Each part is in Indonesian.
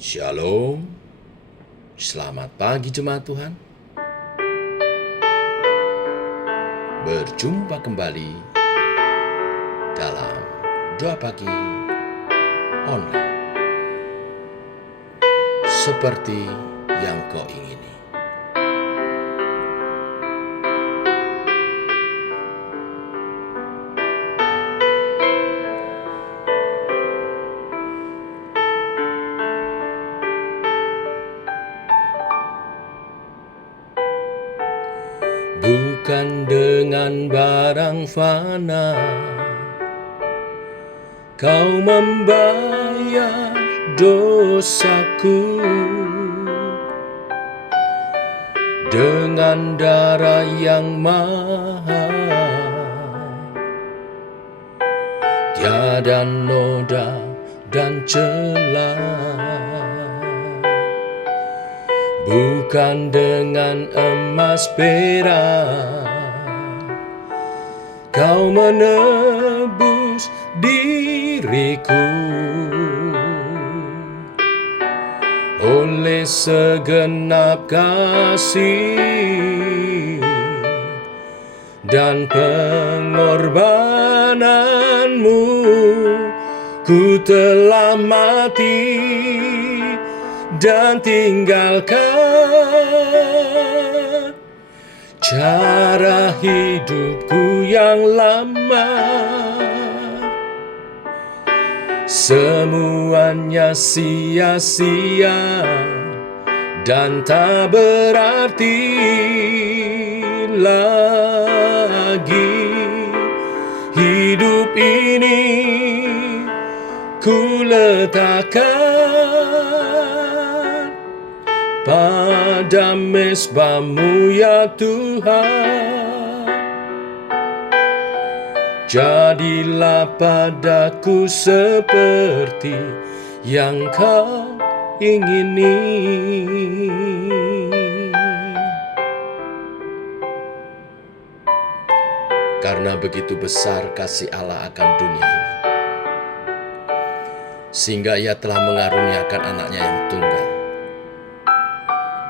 Shalom, selamat pagi jemaat Tuhan. Berjumpa kembali dalam doa pagi online. Seperti yang kau ingini. Bukan dengan barang fana kau membayar dosaku, dengan darah yang mahal, tiada noda dan celah. Bukan dengan emas perak kau menebus diriku, oleh segenap kasih dan pengorbananmu, ku telah mati dan tinggalkan cara hidupku yang lama. Semuanya sia-sia dan tak berarti lagi. Hidup ini ku letakkan pada mezbah-Mu ya Tuhan. Jadilah padaku seperti yang Kau ingini. Karena begitu besar kasih Allah akan dunia ini, sehingga Ia telah mengaruniakan anaknya yang tunggal,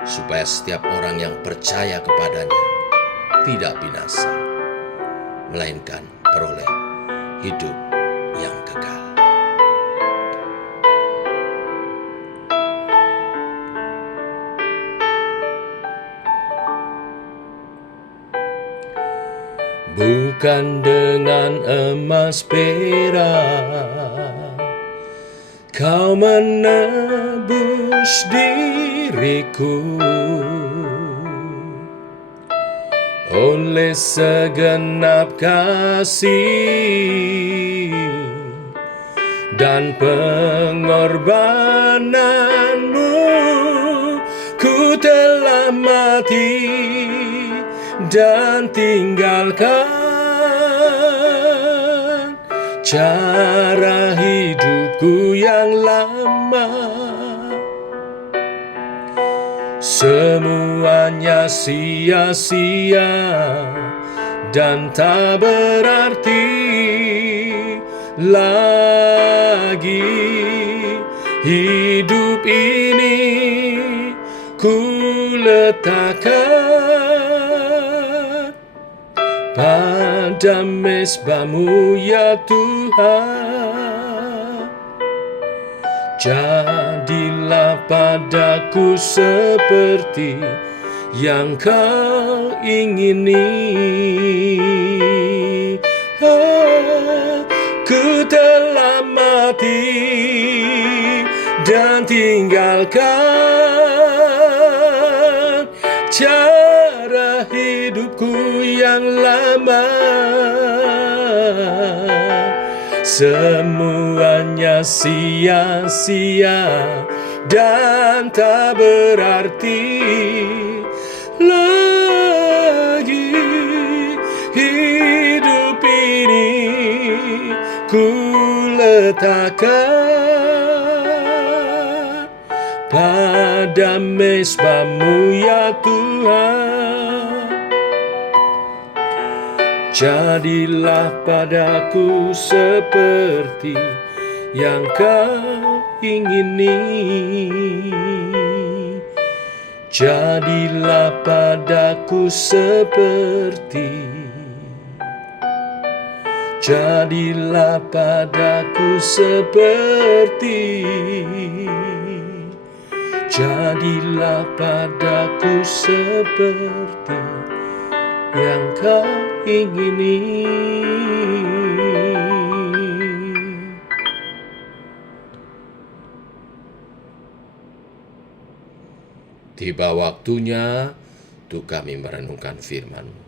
supaya setiap orang yang percaya kepadanya tidak binasa, melainkan peroleh hidup yang kekal. Bukan dengan emas perak kau menebus diriku, oleh segenap kasih dan pengorbananmu, ku telah mati dan tinggalkan cara hidupku yang lama. Semuanya sia-sia dan tak berarti lagi. Hidup ini ku letakkan pada mezbah-Mu ya Tuhan. Jadilah padaku seperti yang Kau ingini. Ku telah mati dan tinggalkan cara hidupku yang lama. Semuanya sia-sia dan tak berarti lagi. Hidup ini ku letakkan pada mezbah-Mu ya Tuhan. Jadilah padaku seperti yang Kau ingini. Jadilah padaku seperti, jadilah padaku seperti, jadilah padaku seperti yang kau ingini. Tiba waktunya untuk kami merenungkan firman-Mu.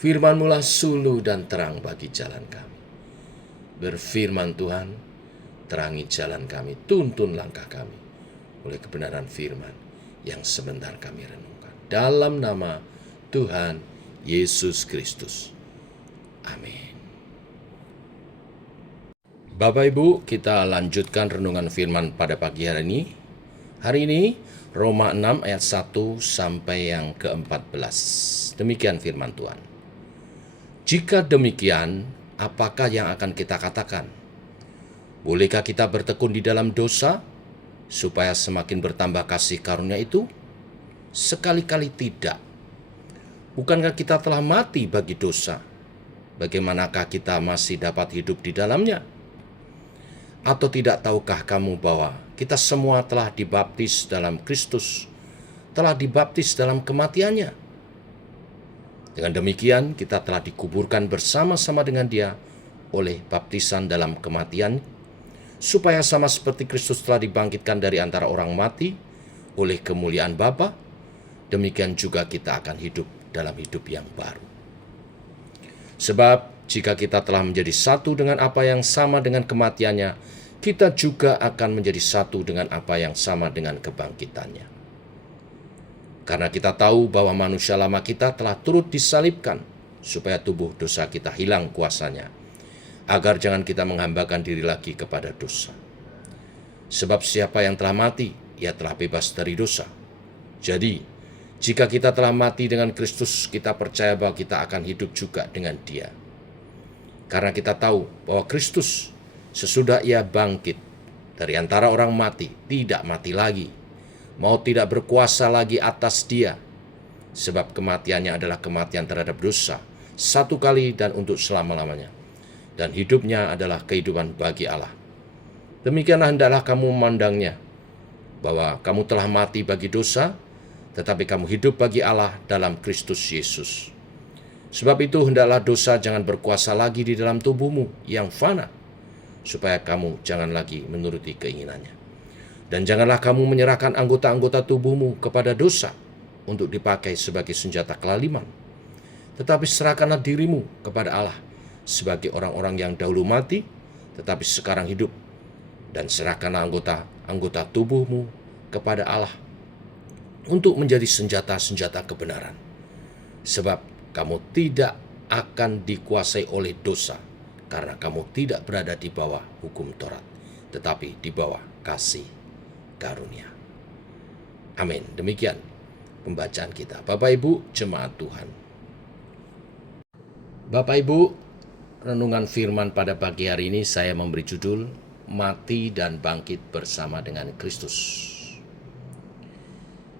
Firman-Mu lah suluh dan terang bagi jalan kami. Berfirman Tuhan, terangi jalan kami, tuntun langkah kami oleh kebenaran firman yang sebentar kami renungkan. Dalam nama Tuhan Yesus Kristus. Amin. Bapak Ibu, kita lanjutkan renungan firman pada pagi hari ini. Hari ini Roma 6 ayat 1 sampai yang ke-14. Demikian firman Tuhan. Jika demikian, apakah yang akan kita katakan? Bolehkah kita bertekun di dalam dosa supaya semakin bertambah kasih karunia itu? Sekali-kali tidak. Bukankah kita telah mati bagi dosa? Bagaimanakah kita masih dapat hidup di dalamnya? Atau tidak tahukah kamu bahwa kita semua telah dibaptis dalam Kristus, telah dibaptis dalam kematiannya? Dengan demikian kita telah dikuburkan bersama-sama dengan Dia oleh baptisan dalam kematian, supaya sama seperti Kristus telah dibangkitkan dari antara orang mati oleh kemuliaan Bapa, demikian juga kita akan hidup dalam hidup yang baru. Sebab jika kita telah menjadi satu dengan apa yang sama dengan kematiannya, kita juga akan menjadi satu dengan apa yang sama dengan kebangkitannya. Karena kita tahu bahwa manusia lama kita telah turut disalibkan, supaya tubuh dosa kita hilang kuasanya, agar jangan kita menghambakan diri lagi kepada dosa. Sebab siapa yang telah mati, ia telah bebas dari dosa. Jadi, jika kita telah mati dengan Kristus, kita percaya bahwa kita akan hidup juga dengan Dia. Karena kita tahu bahwa Kristus sesudah Ia bangkit dari antara orang mati, tidak mati lagi, maut tidak berkuasa lagi atas Dia, sebab kematiannya adalah kematian terhadap dosa, satu kali dan untuk selama-lamanya, dan hidupnya adalah kehidupan bagi Allah. Demikianlah hendaklah kamu memandangnya, bahwa kamu telah mati bagi dosa, tetapi kamu hidup bagi Allah dalam Kristus Yesus. Sebab itu hendaklah dosa jangan berkuasa lagi di dalam tubuhmu yang fana, supaya kamu jangan lagi menuruti keinginannya. Dan janganlah kamu menyerahkan anggota-anggota tubuhmu kepada dosa untuk dipakai sebagai senjata kelaliman. Tetapi serahkanlah dirimu kepada Allah sebagai orang-orang yang dahulu mati, tetapi sekarang hidup. Dan serahkanlah anggota tubuhmu kepada Allah untuk menjadi senjata-senjata kebenaran. Sebab kamu tidak akan dikuasai oleh dosa, karena kamu tidak berada di bawah hukum Taurat, tetapi di bawah kasih karunia. Amin. Demikian pembacaan kita. Bapak Ibu jemaat Tuhan. Bapak Ibu, renungan firman pada pagi hari ini saya memberi judul Mati dan Bangkit Bersama dengan Kristus.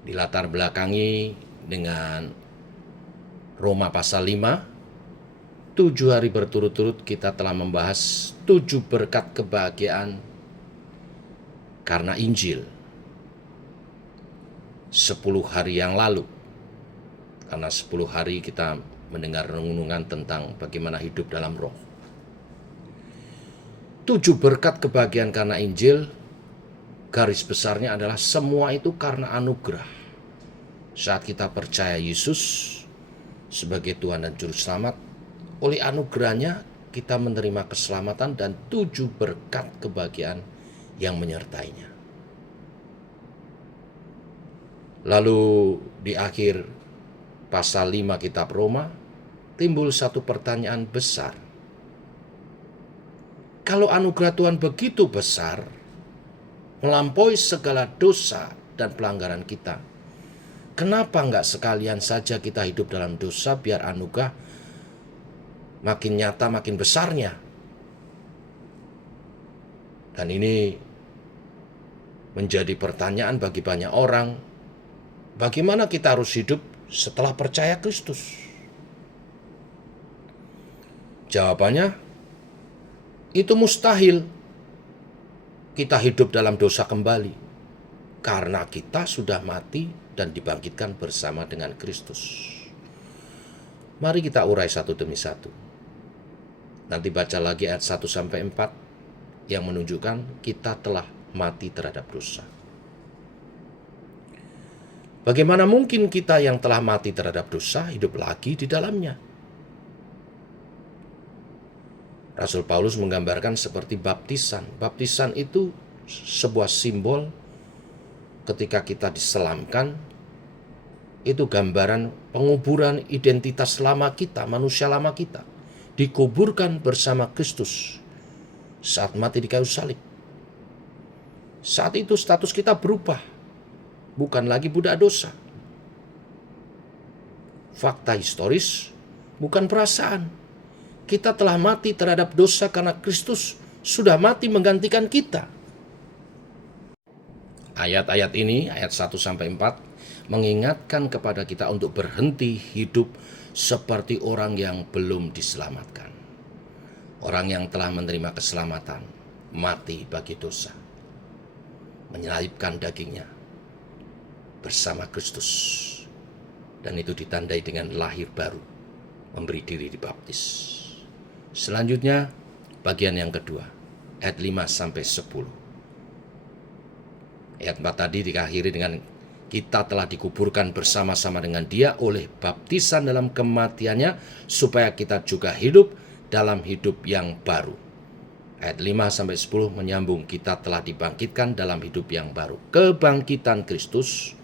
Dilatar belakangi dengan Roma pasal 5, 7 hari berturut-turut kita telah membahas 7 berkat kebahagiaan karena Injil. 10 hari yang lalu, karena 10 hari kita mendengar renungan tentang bagaimana hidup dalam roh. 7 berkat kebahagiaan karena Injil, garis besarnya adalah semua itu karena anugerah. Saat kita percaya Yesus sebagai Tuhan dan Juru Selamat, oleh anugerahnya kita menerima keselamatan dan 7 berkat kebahagiaan yang menyertainya. Lalu di akhir pasal 5 kitab Roma, timbul satu pertanyaan besar. Kalau anugerah Tuhan begitu besar, melampaui segala dosa dan pelanggaran kita, kenapa enggak sekalian saja kita hidup dalam dosa biar anugerah makin nyata, makin besarnya? Dan ini Menjadi pertanyaan bagi banyak orang, bagaimana kita harus hidup setelah percaya Kristus? Jawabannya, itu mustahil kita hidup dalam dosa kembali, karena kita sudah mati dan dibangkitkan bersama dengan Kristus. Mari kita urai satu demi satu. Nanti baca lagi ayat 1-4 yang menunjukkan kita telah mati terhadap dosa. Bagaimana mungkin kita yang telah mati terhadap dosa hidup lagi di dalamnya? Rasul Paulus menggambarkan seperti baptisan. Baptisan itu sebuah simbol ketika kita diselamkan. Itu gambaran penguburan identitas lama kita, manusia lama kita. Dikuburkan bersama Kristus saat mati di kayu salib. Saat itu status kita berubah, bukan lagi budak dosa. Fakta historis, bukan perasaan. Kita telah mati terhadap dosa karena Kristus sudah mati menggantikan kita. Ayat-ayat ini, ayat 1-4, mengingatkan kepada kita untuk berhenti hidup seperti orang yang belum diselamatkan. Orang yang telah menerima keselamatan, mati bagi dosa, menyalibkan dagingnya bersama Kristus. Dan itu ditandai dengan lahir baru, memberi diri dibaptis. Selanjutnya, bagian yang kedua, ayat 5-10. Ayat 4 tadi diakhiri dengan kita telah dikuburkan bersama-sama dengan Dia oleh baptisan dalam kematiannya, supaya kita juga hidup dalam hidup yang baru. Ayat 5-10 menyambung, kita telah dibangkitkan dalam hidup yang baru. Kebangkitan Kristus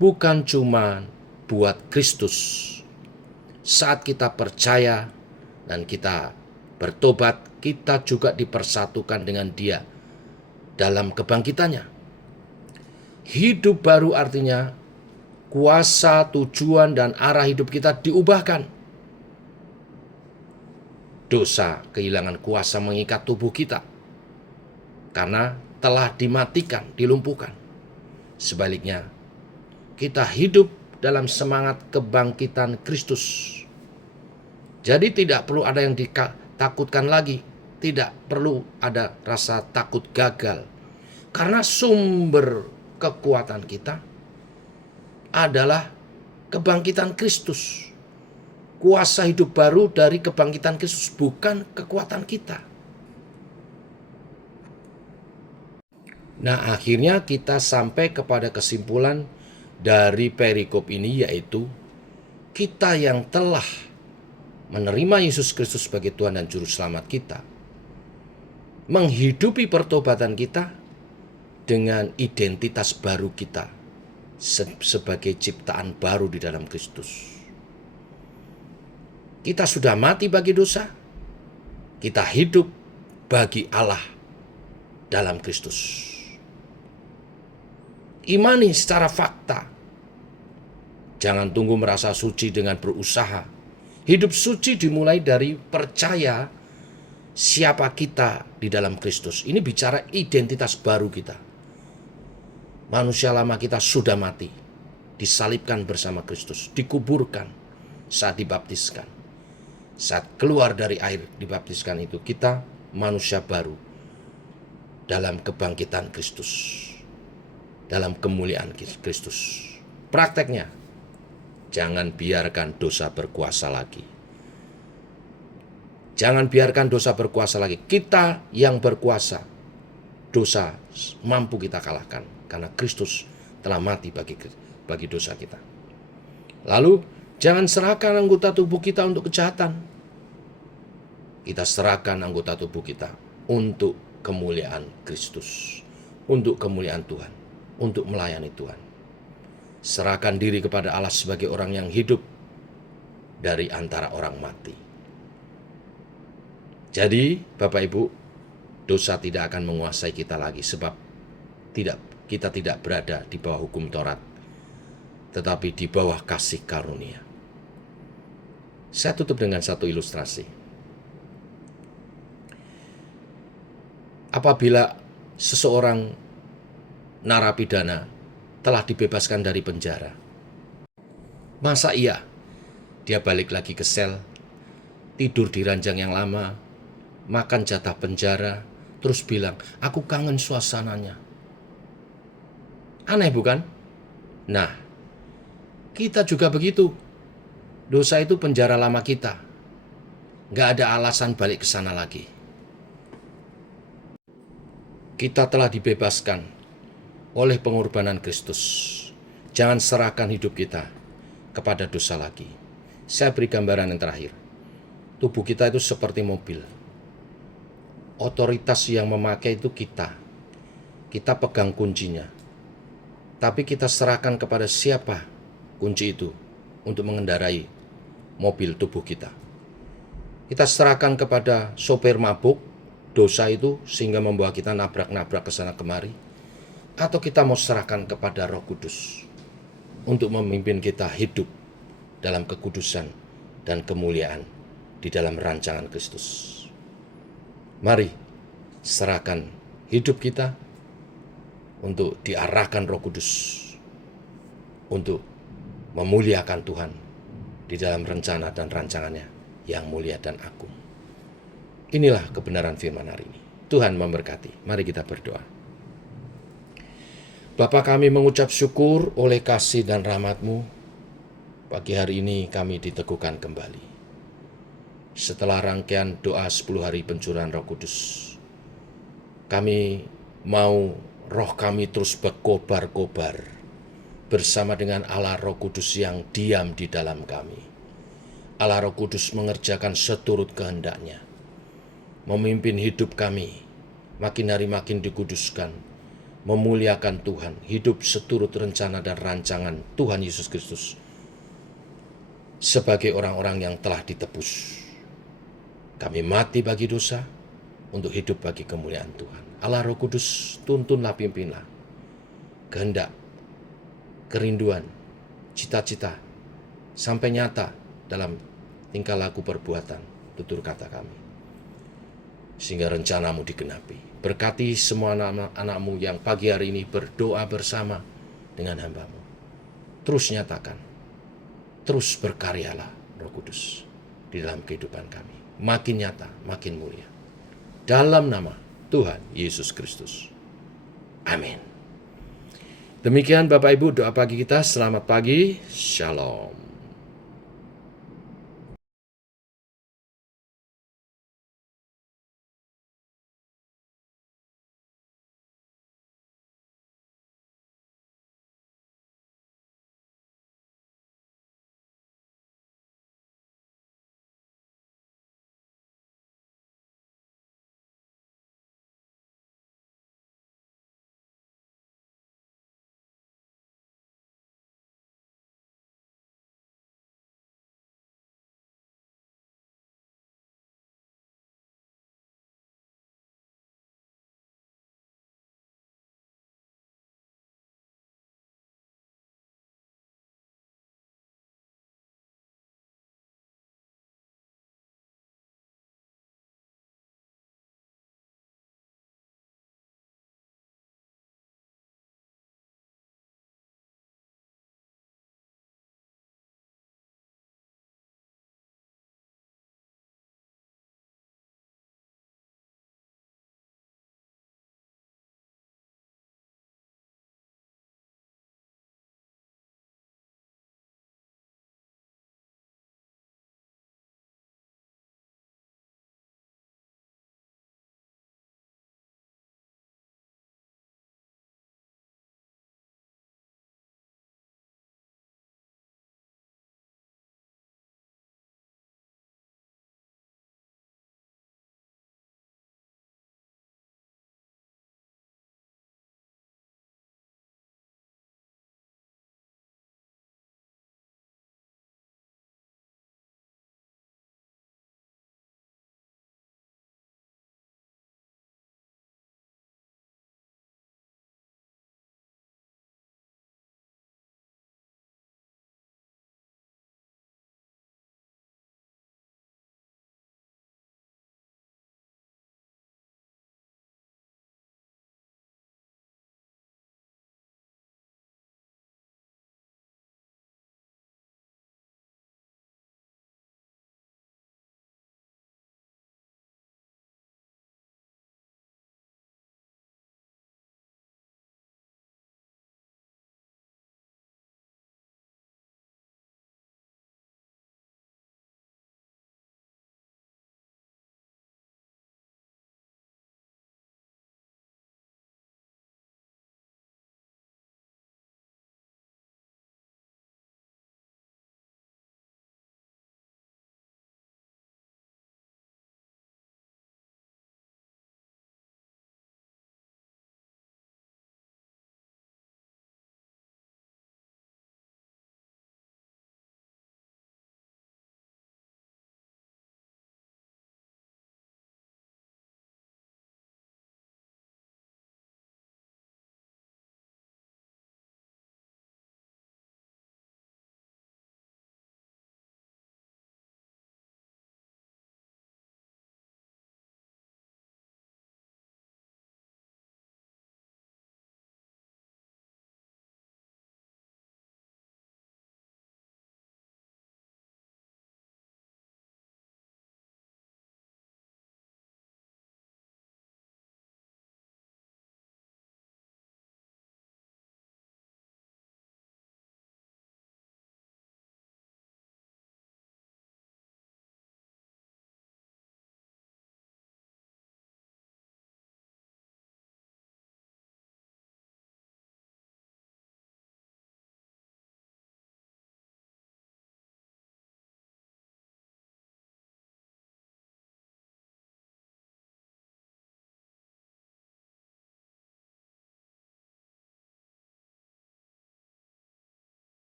bukan cuma buat Kristus. Saat kita percaya dan kita bertobat, kita juga dipersatukan dengan Dia dalam kebangkitannya. Hidup baru artinya kuasa, tujuan, dan arah hidup kita diubahkan. Dosa kehilangan kuasa mengikat tubuh kita karena telah dimatikan, dilumpuhkan. Sebaliknya, kita hidup dalam semangat kebangkitan Kristus. Jadi tidak perlu ada yang ditakutkan lagi, tidak perlu ada rasa takut gagal, karena sumber kekuatan kita adalah kebangkitan Kristus. Kuasa hidup baru dari kebangkitan Kristus, bukan kekuatan kita. Nah, akhirnya kita sampai kepada kesimpulan dari perikop ini, yaitu kita yang telah menerima Yesus Kristus sebagai Tuhan dan Juru Selamat kita, menghidupi pertobatan kita dengan identitas baru kita sebagai ciptaan baru di dalam Kristus. Kita sudah mati bagi dosa, kita hidup bagi Allah dalam Kristus. Imani secara fakta. Jangan tunggu merasa suci dengan berusaha. Hidup suci dimulai dari percaya siapa kita di dalam Kristus. Ini bicara identitas baru kita. Manusia lama kita sudah mati, disalibkan bersama Kristus, dikuburkan saat dibaptiskan. Saat keluar dari air dibaptiskan itu, kita manusia baru dalam kebangkitan Kristus, dalam kemuliaan Kristus. Prakteknya, jangan biarkan dosa berkuasa lagi. Jangan biarkan dosa berkuasa lagi. Kita yang berkuasa, dosa mampu kita kalahkan karena Kristus telah mati bagi dosa kita. Lalu, jangan serahkan anggota tubuh kita untuk kejahatan. Kita serahkan anggota tubuh kita untuk kemuliaan Kristus, untuk kemuliaan Tuhan, untuk melayani Tuhan. Serahkan diri kepada Allah sebagai orang yang hidup dari antara orang mati. Jadi, Bapak Ibu, dosa tidak akan menguasai kita lagi, sebab kita tidak berada di bawah hukum Taurat, tetapi di bawah kasih karunia. Saya tutup dengan satu ilustrasi. Apabila seseorang narapidana telah dibebaskan dari penjara. Masa iya dia balik lagi ke sel, tidur di ranjang yang lama, makan jatah penjara, terus bilang, aku kangen suasananya. Aneh bukan? Nah, kita juga begitu. Dosa itu penjara lama kita. Gak ada alasan balik ke sana lagi. Kita telah dibebaskan oleh pengorbanan Kristus. Jangan serahkan hidup kita kepada dosa lagi. Saya beri gambaran yang terakhir. Tubuh kita itu seperti mobil. Otoritas yang memakai itu kita. Kita pegang kuncinya. Tapi kita serahkan kepada siapa kunci itu untuk mengendarai mobil tubuh kita. Kita serahkan kepada sopir mabuk dosa itu sehingga membawa kita nabrak-nabrak ke sana kemari. Atau kita mau serahkan kepada Roh Kudus untuk memimpin kita hidup dalam kekudusan dan kemuliaan di dalam rancangan Kristus. Mari serahkan hidup kita untuk diarahkan Roh Kudus untuk memuliakan Tuhan di dalam rencana dan rancangannya yang mulia dan agung. Inilah kebenaran firman hari ini. Tuhan memberkati. Mari kita berdoa. Bapa, kami mengucap syukur oleh kasih dan rahmat-Mu. Pagi hari ini kami diteguhkan kembali. Setelah rangkaian doa 10 hari pencurahan Roh Kudus, kami mau roh kami terus berkobar-kobar bersama dengan Allah Roh Kudus yang diam di dalam kami. Allah Roh Kudus mengerjakan seturut kehendak-Nya, memimpin hidup kami, makin hari makin dikuduskan, memuliakan Tuhan, hidup seturut rencana dan rancangan Tuhan Yesus Kristus sebagai orang-orang yang telah ditebus. Kami mati bagi dosa untuk hidup bagi kemuliaan Tuhan. Allah Roh Kudus, tuntunlah, pimpinlah kehendak, kerinduan, cita-cita sampai nyata dalam tingkah laku perbuatan, tutur kata kami. Sehingga rencana-Mu digenapi. Berkati semua anak-anak-Mu yang pagi hari ini berdoa bersama dengan hamba-Mu. Terus nyatakan, terus berkaryalah Roh Kudus di dalam kehidupan kami. Makin nyata, makin mulia. Dalam nama Tuhan Yesus Kristus. Amin. Demikian Bapak Ibu doa pagi kita. Selamat pagi. Shalom.